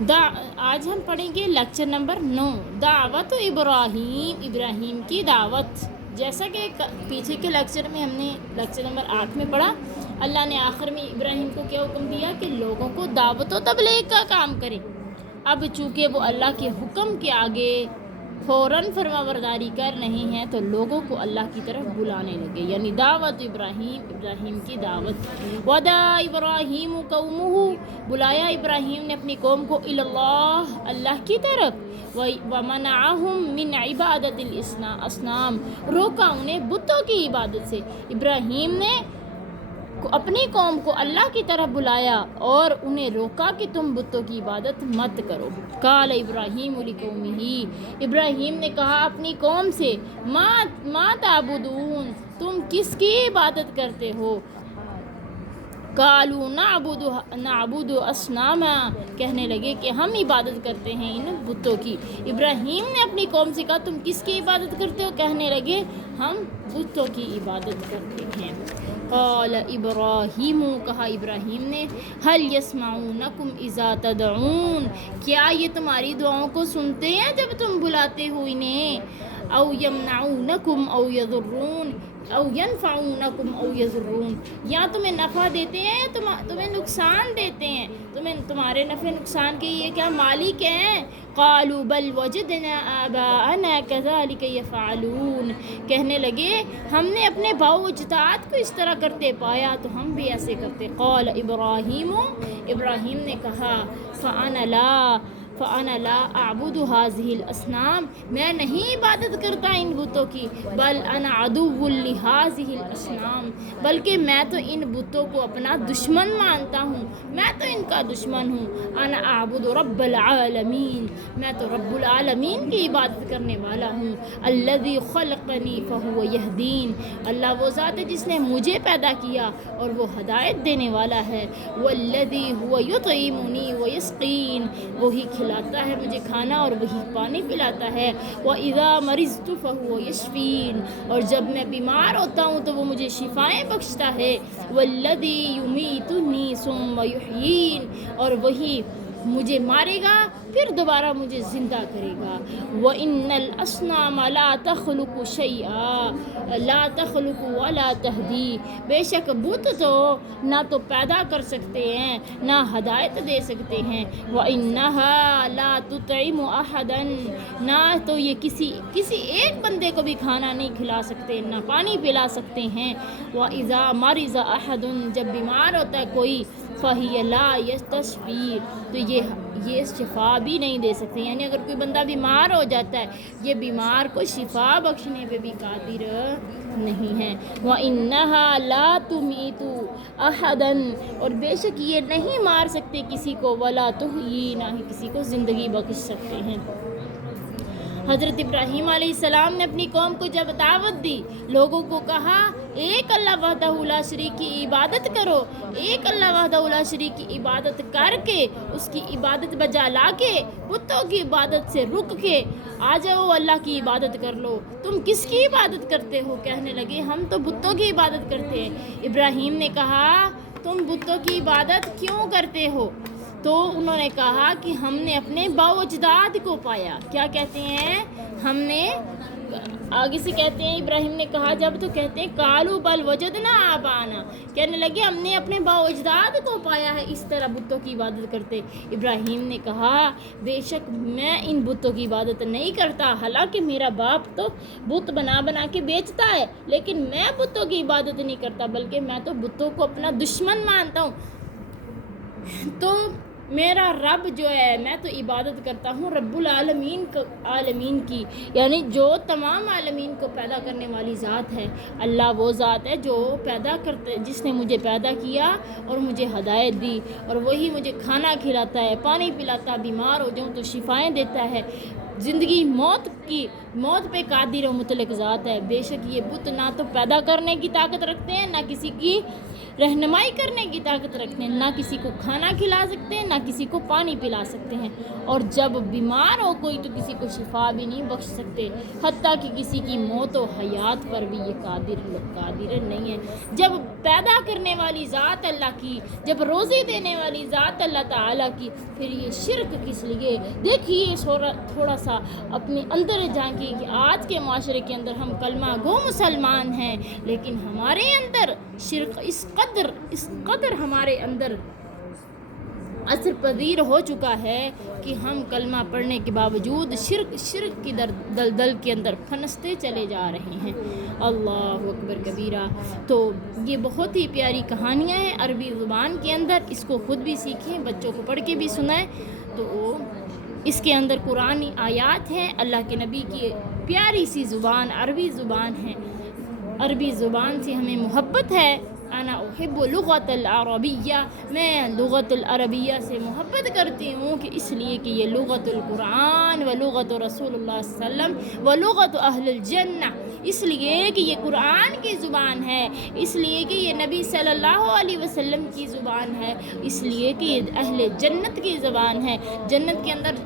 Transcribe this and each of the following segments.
آج ہم پڑھیں گے لیکچر نمبر 9 دعوت ابراہیم کی دعوت۔ جیسا کہ پیچھے کے لیکچر میں ہم نے لیکچر نمبر 8 میں پڑھا، اللہ نے آخر میں ابراہیم کو کیا حکم دیا کہ لوگوں کو دعوت و تبلیغ کا کام کرے۔ اب چونکہ وہ اللہ کے حکم کے آگے فوراً فرمانبرداری کر رہے ہیں تو لوگوں کو اللہ کی طرف بلانے لگے، یعنی دعوت ابراہیم کی دعوت۔ وَدَعَا ابراہیم قومہ، بلایا ابراہیم نے اپنی قوم کو اللہ کی طرف۔ وَمَنَعَهُم مِّنْ عِبَادَةِ الْأَصْنَامِ، روکا انہیں بتوں کی عبادت سے۔ ابراہیم نے اپنی قوم کو اللہ کی طرف بلایا اور انہیں روکا کہ تم بتوں کی عبادت مت کرو۔ قال ابراہیم لقومہ، ابراہیم نے کہا اپنی قوم سے، ما تعبدون، تم کس کی عبادت کرتے ہو؟ قالوا نعبد اصناما، کہنے لگے کہ ہم عبادت کرتے ہیں ان بتوں کی۔ ابراہیم نے اپنی قوم سے کہا تم کس کی عبادت کرتے ہو؟ کہنے لگے ہم بتوں کی عبادت کرتے ہیں۔ قال ابراہیم، کہا ابراہیم نے، هل يسمعونکم اذا تدعون، کیا یہ تمہاری دعاؤں کو سنتے ہیں جب تم بلاتے ہو انہیں؟ او یمنعونکم او یضرون، او ینفعونکم او یضرون، یا تمہیں نفع دیتے ہیں تمہیں نقصان دیتے ہیں، تمہارے نفع نقصان کے یہ کیا مالک ہیں؟ قالوا بل وجدنا آباءنا كذلك يفعلون، کہنے لگے ہم نے اپنے باؤ اجداد کو اس طرح کرتے پایا تو ہم بھی ایسے کرتے۔ قال ابراہیم نے کہا فَأَنَا لَا أَعْبُدُ هَذِهِ الْأَصْنَامِ، میں نہیں عبادت کرتا ان بتوں کی، بل أَنَا عَدُوٌّ لِهَذِهِ الْأَصْنَامِ، بلکہ میں تو ان بتوں کو اپنا دشمن مانتا ہوں، میں تو ان کا دشمن ہوں۔ أَنَا أَعْبُدُ رَبَّ الْعَالَمِينَ، میں تو رب العالمین کی عبادت کرنے والا ہوں۔ الَّذِي خَلَقَنِي فَهُوَ يَهْدِينِ، اللہ وہ ذات ہے جس نے مجھے پیدا کیا اور وہ ہدایت دینے والا ہے۔ وَالَّذِي هُوَ يُطْعِمُنِي وَيَسْقِينِ، وہی کھلاتا ہے مجھے کھانا اور وہی پانی پلاتا ہے۔ وَإِذَا مَرِضْتُ فَهُوَ يَشْفِينِ، اور جب میں بیمار ہوتا ہوں تو وہ مجھے شفائیں بخشتا ہے۔ وَالَّذِي يُمِيتُنِي ثُمَّ يُحْيِينِ، اور وہی مجھے مارے گا پھر دوبارہ مجھے زندہ کرے گا۔ وَإِنَّ الْأَصْنَامَ لَا تَخْلُقُ شَيْئًا لَا تَخْلُقُ وَلَا تَهْدِي، بے شک بت تو نہ تو پیدا کر سکتے ہیں نہ ہدایت دے سکتے ہیں۔ وَإِنَّهَا لَا تُطْعِمُ أَحَدًا، نہ تو یہ کسی ایک بندے کو بھی کھانا نہیں کھلا سکتے نہ پانی پلا سکتے ہیں۔ وَإِذَا مَرِضَ أَحَدٌ، جب بیمار ہوتا ہے کوئی، فَهِيَ لَا يَسْتَشْفِي، تو یہ شفا بھی نہیں دے سکتے، یعنی اگر کوئی بندہ بیمار ہو جاتا ہے یہ بیمار کو شفا بخشنے پہ بھی قادر نہیں ہے۔ وَإِنَّهَا لَا تُمِيتُ أَحَدًا، اور بے شک یہ نہیں مار سکتے کسی کو، وَلَا تُحْيِي، نہ ہی کسی کو زندگی بخش سکتے ہیں۔ حضرت ابراہیم علیہ السلام نے اپنی قوم کو جب دعوت دی، لوگوں کو کہا ایک اللہ وحدہ لا شریک کی عبادت کرو، ایک اللہ وحدہ لا شریک کی عبادت کر کے اس کی عبادت بجا لا کے بتوں کی عبادت سے رک کے آ جاؤ اللہ کی عبادت کر لو۔ تم کس کی عبادت کرتے ہو؟ کہنے لگے ہم تو بتوں کی عبادت کرتے ہیں۔ ابراہیم نے کہا تم بتوں کی عبادت کیوں کرتے ہو؟ تو انہوں نے کہا کہ ہم نے اپنے باؤ اجداد کو پایا۔ کیا کہتے ہیں؟ ہم نے آگے سے کہتے ہیں ابراہیم نے کہا جب تو کہتے ہیں قالوا بل وجدنا آبانا، کہنے لگے ہم نے اپنے باؤ اجداد کو پایا ہے اس طرح بتوں کی عبادت کرتے۔ ابراہیم نے کہا بے شک میں ان بتوں کی عبادت نہیں کرتا، حالانکہ میرا باپ تو بت بنا بنا کے بیچتا ہے، لیکن میں بتوں کی عبادت نہیں کرتا بلکہ میں تو بتوں کو اپنا دشمن مانتا ہوں۔ تو میرا رب جو ہے میں تو عبادت کرتا ہوں رب العالمین کی، یعنی جو تمام عالمین کو پیدا کرنے والی ذات ہے۔ اللہ وہ ذات ہے جو پیدا کرتے، جس نے مجھے پیدا کیا اور مجھے ہدایت دی، اور وہی مجھے کھانا کھلاتا ہے، پانی پلاتا ہے، بیمار ہو جاؤں تو شفائیں دیتا ہے، زندگی موت کی موت پہ قادر و مطلق ذات ہے۔ بے شک یہ بت نہ تو پیدا کرنے کی طاقت رکھتے ہیں، نہ کسی کی رہنمائی کرنے کی طاقت رکھتے ہیں، نہ کسی کو کھانا کھلا سکتے ہیں، نہ کسی کو پانی پلا سکتے ہیں، اور جب بیمار ہو کوئی تو کسی کو شفا بھی نہیں بخش سکتے، حتیٰ کہ کسی کی موت و حیات پر بھی یہ قادر نہیں ہے۔ جب پیدا کرنے والی ذات اللہ کی، جب روزی دینے والی ذات اللہ تعالیٰ کی، پھر یہ شرک کس لیے؟ دیکھیے تھوڑا سا اپنے اندر جھانکیے کہ آج کے معاشرے کے اندر ہم کلمہ گو مسلمان ہیں، لیکن ہمارے اندر شرک اس قدر ہمارے اندر اثر پذیر ہو چکا ہے کہ ہم کلمہ پڑھنے کے باوجود شرک کی دلدل کے اندر پھنستے چلے جا رہے ہیں۔ اللہ اکبر کبیرہ۔ تو یہ بہت ہی پیاری کہانیاں ہیں عربی زبان کے اندر، اس کو خود بھی سیکھیں، بچوں کو پڑھ کے بھی سنائیں۔ تو اس کے اندر قرآنی آیات ہیں، اللہ کے نبی کی پیاری سی زبان عربی زبان ہے، عربی زبان سے ہمیں محبت ہے۔ انا احب لغت العربیہ، میں لغت العربیہ سے محبت کرتی ہوں، کہ اس لیے کہ یہ لغت القرآن و لغت رسول اللہ صلی اللہ علیہ وسلم و لغت اہل الجنہ، اس لیے کہ یہ قرآن کی زبان ہے، اس لیے کہ یہ نبی صلی اللہ علیہ وسلم کی زبان ہے، اس لیے کہ یہ اہل جنت کی زبان ہے۔ جنت کے اندر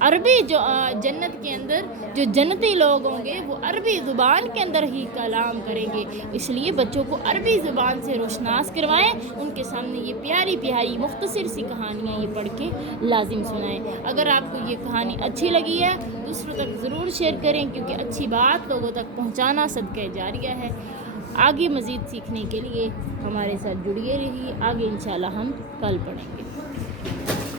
عربی جنت کے اندر جو جنتی لوگ ہوں گے وہ عربی زبان کے اندر ہی کلام کریں گے، اس لیے بچوں کو عربی زبان سے روشناس کروائیں، ان کے سامنے یہ پیاری پیاری مختصر سی کہانیاں یہ پڑھ کے لازم سنائیں۔ اگر آپ کو یہ کہانی اچھی لگی ہے دوسروں تک ضرور شیئر کریں، کیونکہ اچھی بات لوگوں تک پہنچانا صدقہ جاریہ ہے۔ آگے مزید سیکھنے کے لیے ہمارے ساتھ جڑیے رہیے، آگے انشاءاللہ ہم کل پڑھیں گے۔